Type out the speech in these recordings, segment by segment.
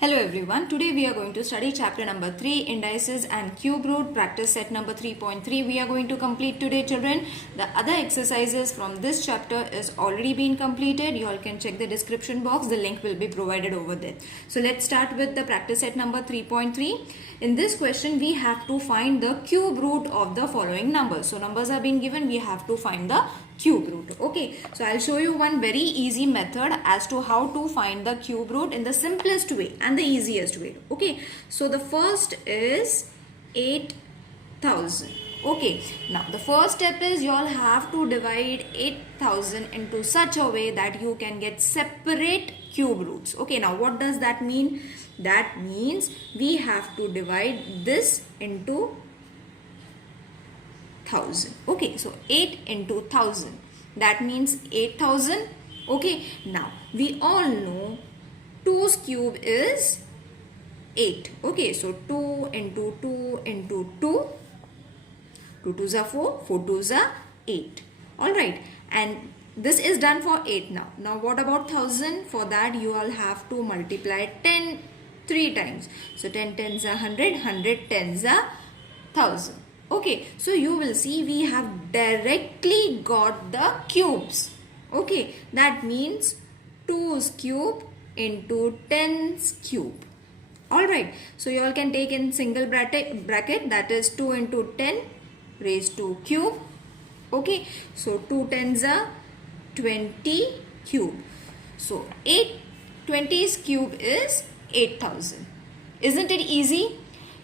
Hello everyone, today we are going to study chapter number 3 indices and cube root practice set number 3.3 we are going to complete today children. The other exercises from this chapter is already been completed. You all can check the description box, the link will be provided over there. So let's start with the practice set number 3.3. In this question we have to find the cube root of the following numbers. So numbers are being given, we have to find the cube root. Okay, so I'll show you one very easy method as to how to find the cube root in the simplest way and the easiest way. Okay, so the first is 8,000. Okay, now the first step is you all have to divide 8,000 into such a way that you can get separate cube roots. Okay, now what does that mean? That means we have to divide this into 1000. Okay, so 8 into 1000, that means 8,000. Okay, now we all know 2's cube is 8. Okay, so 2 into 2 into 2, 2 2s are 4, 4 2s are 8. Alright, and this is done for 8 now. Now what about 1000? For that you all have to multiply 10 3 times. So 10 10s are 100, 100 10s are 1000. Okay, so you will see we have directly got the cubes. Okay, that means 2's cube into 10's cube. Alright, so you all can take in single bracket, that is 2 into 10 raised to cube. Okay, so 2 10s are 20 cube. So 20's cube is 8,000. Isn't it easy?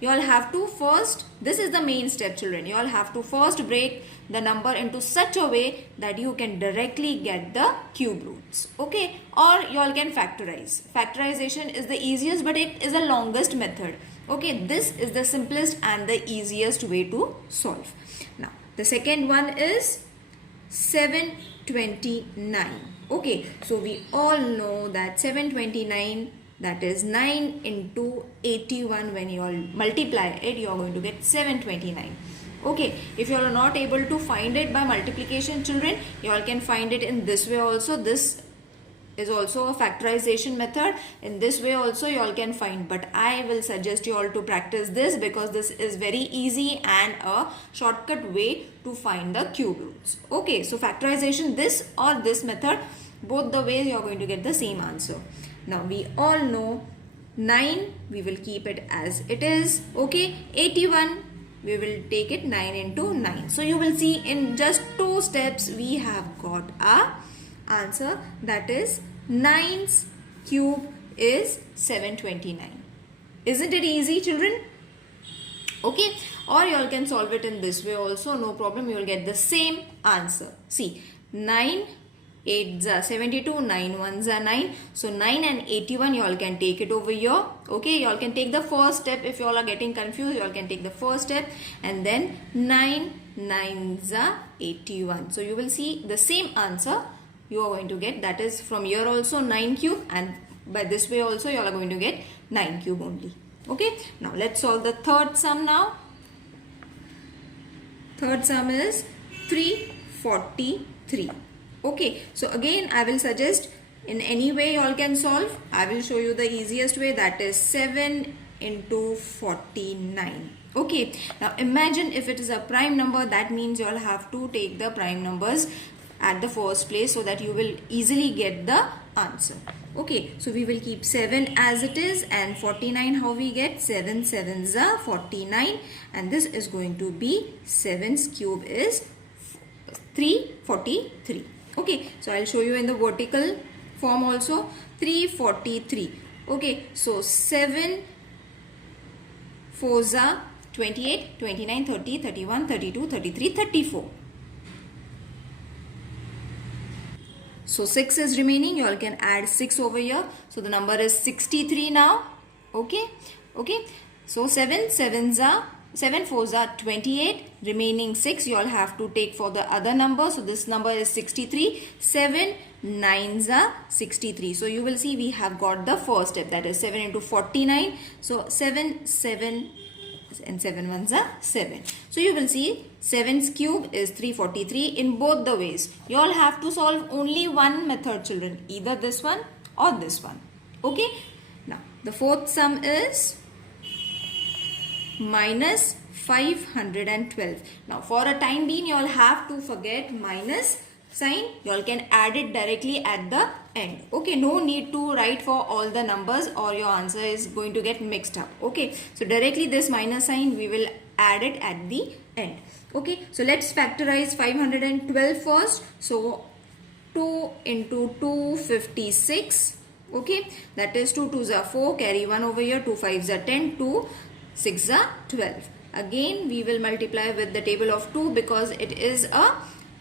You all have to first, this is the main step children, you all have to first break the number into such a way that you can directly get the cube roots. Okay, or you all can factorize. Factorization is the easiest but it is the longest method. Okay, this is the simplest and the easiest way to solve. Now the second one is 729. Okay, so we all know that 729, that is 9 into 81. When you all multiply it, you are going to get 729. Okay, if you are not able to find it by multiplication children, you all can find it in this way also. This is also a factorization method. In this way also you all can find, but I will suggest you all to practice this because this is very easy and a shortcut way to find the cube roots. Okay, so factorization, this or this method, both the ways you are going to get the same answer. Now we all know 9, we will keep it as it is. Okay, 81, we will take it 9 into 9. So you will see in just 2 steps we have got our answer, that is 9's cube is 729. Isn't it easy children? Okay, or you all can solve it in this way also, no problem, you will get the same answer. See, 9 8s are 72, 9 1s are 9. So 9 and 81 you all can take it over here. Okay, you all can take the first step. If you all are getting confused, you all can take the first step, and then 9 9s are 81. So you will see the same answer you are going to get, that is from here also 9 cube, and by this way also you all are going to get 9 cube only. Okay, now let's solve the third sum now. Third sum is 343. Okay, so again I will suggest in any way you all can solve. I will show you the easiest way, that is 7 into 49. Okay, now imagine if it is a prime number, that means you all have to take the prime numbers at the first place so that you will easily get the answer. Okay, so we will keep 7 as it is, and 49 how we get? 7 7s are 49, and this is going to be 7's cube is 343. Okay, so I'll show you in the vertical form also, 343. Okay, so 7 4s are 28, 29, 30, 31, 32, 33, 34. So 6 is remaining, you all can add 6 over here. So the number is 63 now. Okay, okay. So 7 7s are 7 4s are 28, remaining 6 you all have to take for the other number. So this number is 63, 7 9s are 63. So you will see we have got the first step, that is 7 into 49. So 7 7 and 7 1s are 7. So you will see 7's cube is 343 in both the ways. You all have to solve only one method children, either this one or this one. Okay. Now The fourth sum is minus 512. Now for a time being, you all have to forget minus sign. You all can add it directly at the end. Okay, no need to write for all the numbers or your answer is going to get mixed up. Okay, so directly this minus sign we will add it at the end. Okay, so let's factorize 512 first. So 2 into 256. Okay, that is 2 2s are 4, carry 1 over here, 2 5s are 10, 2 6s are 12. Again we will multiply with the table of 2 because it is a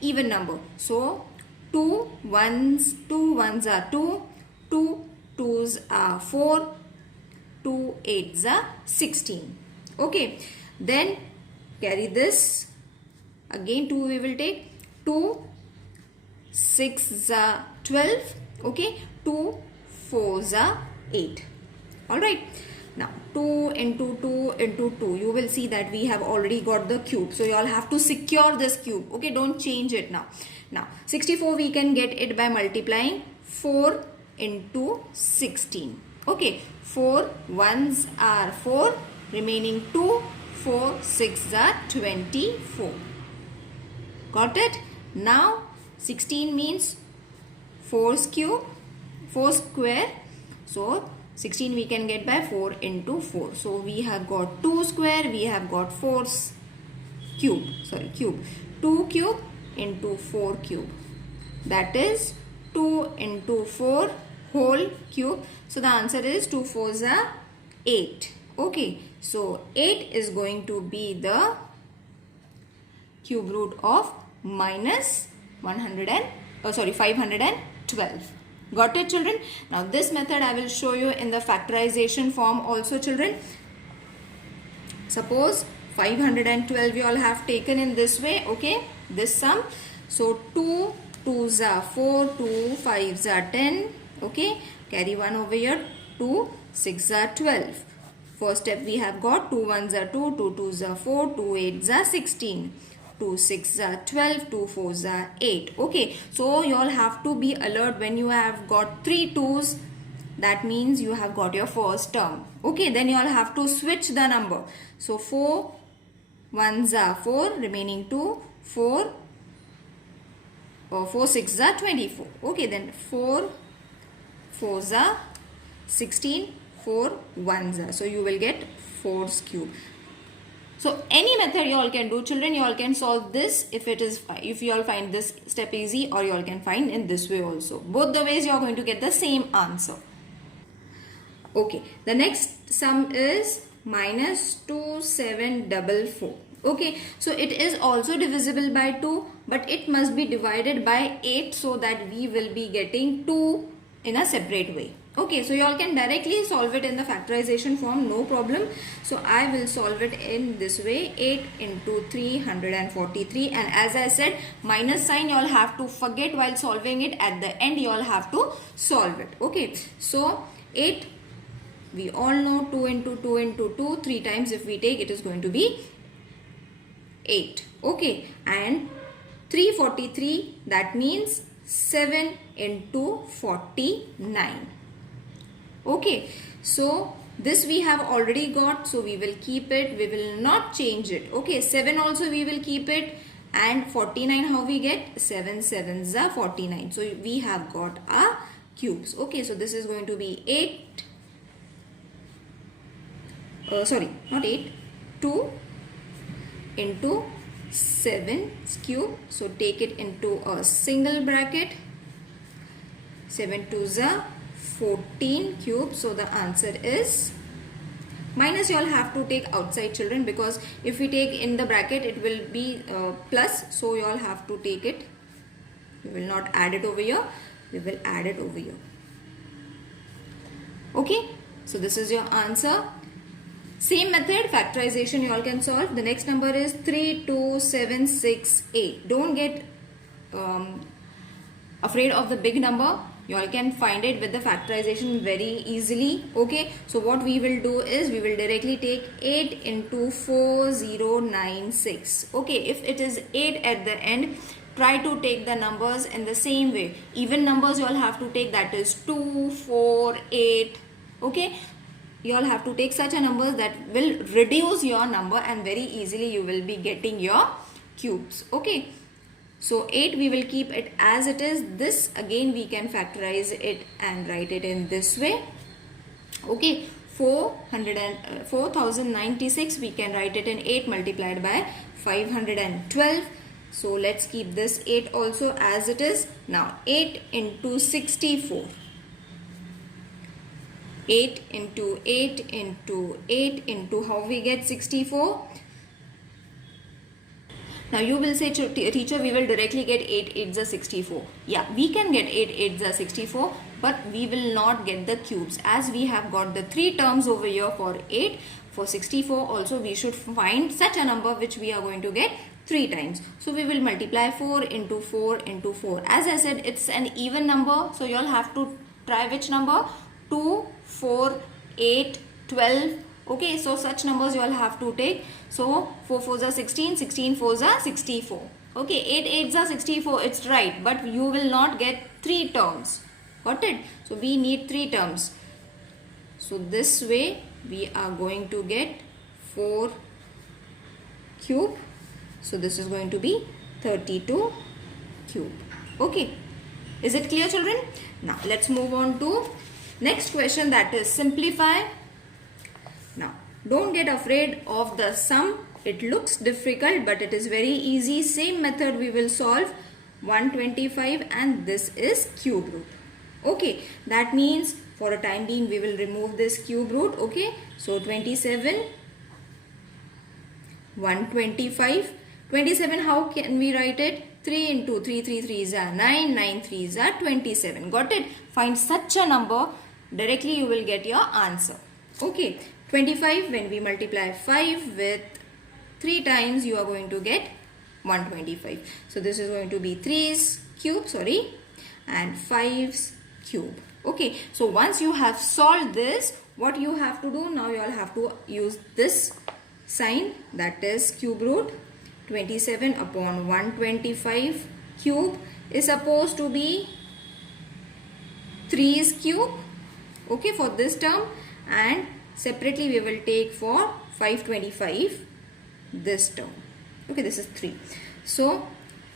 even number. So 2 1s are 2, 2 2s are 4, 2 8s are 16. Okay, then carry this, again 2 we will take, 2 6s are 12. Okay, 2 4s are 8. Alright, now 2 into 2 into 2, you will see that we have already got the cube. So you all have to secure this cube. Okay, don't change it now. Now 64 we can get it by multiplying 4 into 16. Okay, 4 1s are 4, remaining 2, 4 6s are 24. Got it? Now 16 means 4's cube, 4 square. So 16 we can get by 4 into 4. So we have got 2 square, we have got 4's cube. 2 cube into 4 cube. That is 2 into 4 whole cube. So the answer is 2 4s are 8. Okay, so 8 is going to be the cube root of minus 512. Got it, children? Now this method I will show you in the factorization form also, children. Suppose 512 you all have taken in this way. Okay, this sum. So 2 2s are 4, 2 5s are 10. Okay, carry 1 over here, 2 6 are 12. First step we have got 2 1s are 2, 2 2s are 4, 2 8s are 16. 2 6s are 12, 2 4s are 8. Okay, so you all have to be alert when you have got 3 2s. That means you have got your first term. Okay, then you all have to switch the number. So 4 1s are 4, remaining 2, 4 6s are 24. Okay, then 4 4s are 16, 4 1s are. So you will get 4's cube. So any method you all can do, children. You all can solve this if you all find this step easy, or you all can find in this way also. Both the ways you are going to get the same answer. Okay, the next sum is minus 2744. Okay, so it is also divisible by 2, but it must be divided by 8 so that we will be getting 2 in a separate way. Okay, so you all can directly solve it in the factorization form, no problem. So I will solve it in this way, 8 into 343, and as I said, minus sign you all have to forget while solving it. At the end you all have to solve it. Okay, so 8, we all know 2 into 2 into 2, 3 times if we take, it is going to be 8. Okay, and 343, that means 7 into 49. Okay, so this we have already got, so we will keep it, we will not change it. Okay, 7 also we will keep it, and 49 how we get? 7 7s are 49. So we have got our cubes. Okay, so this is going to be 8, sorry, not 8, 2 into 7's cube. So take it into a single bracket. 7 2s are 14 cube. So the answer is minus. You all have to take outside, children, because if we take in the bracket it will be plus. So you all have to take it. We will not add it over here. We will add it over here. Okay. So this is your answer. Same method, factorization you all can solve. The next number is 32768. Don't get afraid of the big number. You all can find it with the factorization very easily. Okay, so what we will do is we will directly take 8 into 4096. Okay, if it is 8 at the end, try to take the numbers in the same way. Even numbers you all have to take, that is 2, 4, 8. Okay, you all have to take such a numbers that will reduce your number, and very easily you will be getting your cubes. Okay, so 8 we will keep it as it is. This again we can factorize it and write it in this way. Okay, 4096 we can write it in 8 multiplied by 512. So let's keep this 8 also as it is. Now 8 into 64. 8 into 8 into 8 into how we get 64? Now you will say, teacher, we will directly get 8 8s are 64. Yeah, we can get 8 8s are 64, but we will not get the cubes, as we have got the 3 terms over here for 8. For 64 also we should find such a number which we are going to get 3 times. So we will multiply 4 into 4 into 4. As I said, it's an even number, so you all have to try which number? 2, 4, 8, 12. Okay, so such numbers you all have to take. So 4 4s are 16, 16 4s are 64. Okay, 8 8s are 64, it's right, but you will not get 3 terms. Got it? So we need 3 terms. So this way we are going to get 4 cube. So this is going to be 32 cube. Okay, is it clear, children? Now let's move on to next question, that is simplify. Now don't get afraid of the sum. It looks difficult, but it is very easy. Same method we will solve. 125, and this is cube root. Okay, that means for a time being we will remove this cube root. Okay, so 27, 125. 27, how can we write it? 3 into 3, 3 3s are 9, 9 3s are 27. Got it? Find such a number, directly you will get your answer. Okay, 25, when we multiply 5 with 3 times, you are going to get 125. So this is going to be 3's cube, and 5's cube. Okay, so once you have solved this, what you have to do now, you all have to use this sign, that is cube root. 27 upon 125 cube is supposed to be 3's cube. Okay, for this term, and separately we will take for 525 this term. Okay, this is 3. So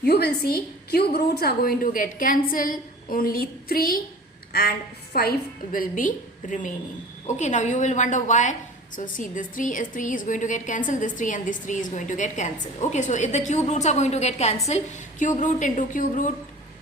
you will see cube roots are going to get cancelled. Only 3 and 5 will be remaining. Okay, now you will wonder why. So see, this 3 is going to get cancelled, this 3 and this 3 is going to get cancelled. Okay, so if the cube roots are going to get cancelled, cube root into cube root,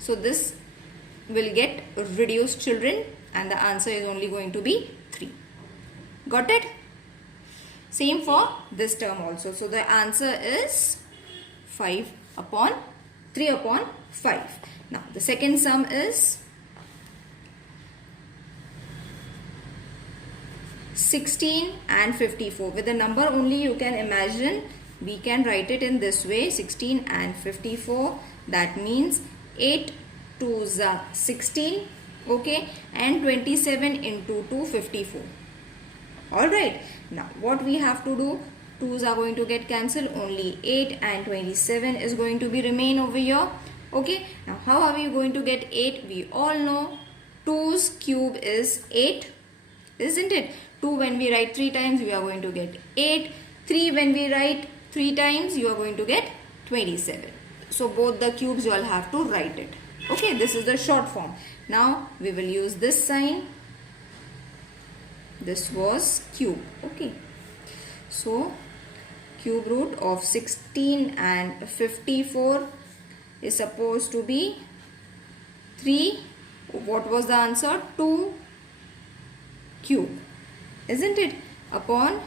so this will get reduced, children, and the answer is only going to be 3. Got it? Same for this term also. So the answer is 3 upon 5. Now the second sum is 16 and 54. With the number only you can imagine, we can write it in this way, 16 and 54. That means 8 2s are 16. Okay, and 27 into 2, 54. Alright, now what we have to do, 2s are going to get cancelled, only 8 and 27 is going to be remain over here. Okay, now how are we going to get 8? We all know 2's cube is 8, isn't it? 2 when we write 3 times, we are going to get 8. 3 when we write 3 times, you are going to get 27. So both the cubes you all have to write it. Okay, this is the short form. Now we will use this sign. This was cube. Okay, so cube root of 16 and 54 is supposed to be 3. What was the answer? 2 cube, isn't it? Upon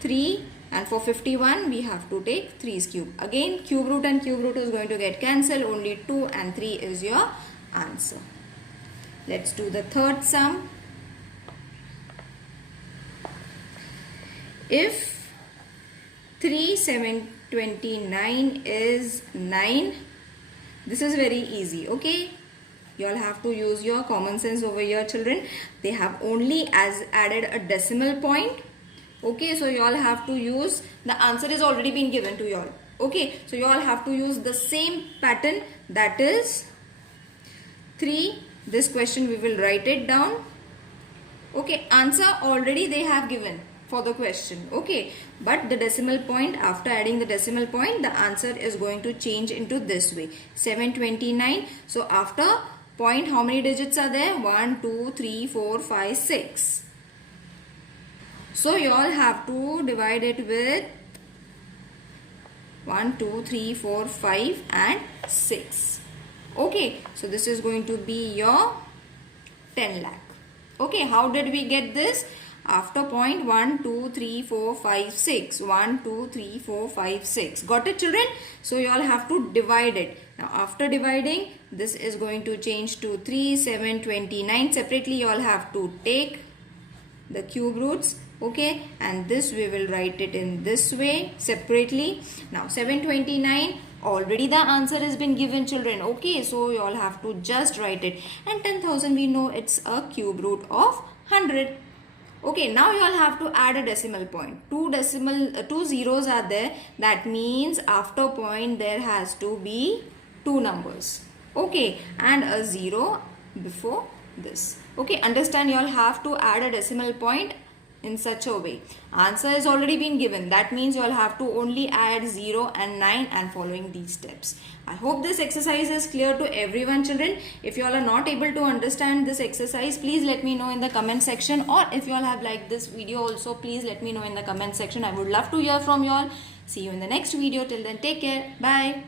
3, and for 51 we have to take 3's cube. Again, cube root and cube root is going to get cancelled. Only 2 and 3 is your answer. Let's do the third sum. If 3 729 is 9, this is very easy. Okay, you all have to use your common sense over here, children. They have only added a decimal point. Okay, so you all have to use, the answer is already been given to you all. Okay, so you all have to use the same pattern, that is 3. This question we will write it down. Okay, answer already they have given for the question. Okay, but the decimal point, after adding the decimal point, the answer is going to change into this way, 729. So after point, how many digits are there? 1, 2, 3, 4, 5, 6. So you all have to divide it with 1, 2, 3, 4, 5 and 6. Okay, so this is going to be your 10 lakh. Okay, how did we get this? After point 1, 2, 3, 4, 5, 6. 1, 2, 3, 4, 5, 6. Got it, children? So you all have to divide it. Now after dividing, this is going to change to 3, 7, 29. Separately you all have to take the cube roots. Okay, and this we will write it in this way separately. Now 729, already the answer has been given, children. Okay, so you all have to just write it. And 10,000 we know it's a cube root of 100. Okay, now you all have to add a decimal point. Two zeros are there. That means after point there has to be two numbers. Okay, and a 0 before this. Okay, understand, you all have to add a decimal point in such a way. Answer has already been given. That means you all have to only add 0 and 9 and following these steps. I hope this exercise is clear to everyone, children. If you all are not able to understand this exercise, please let me know in the comment section, or if you all have liked this video also, please let me know in the comment section. I would love to hear from you all. See you in the next video. Till then, take care. Bye.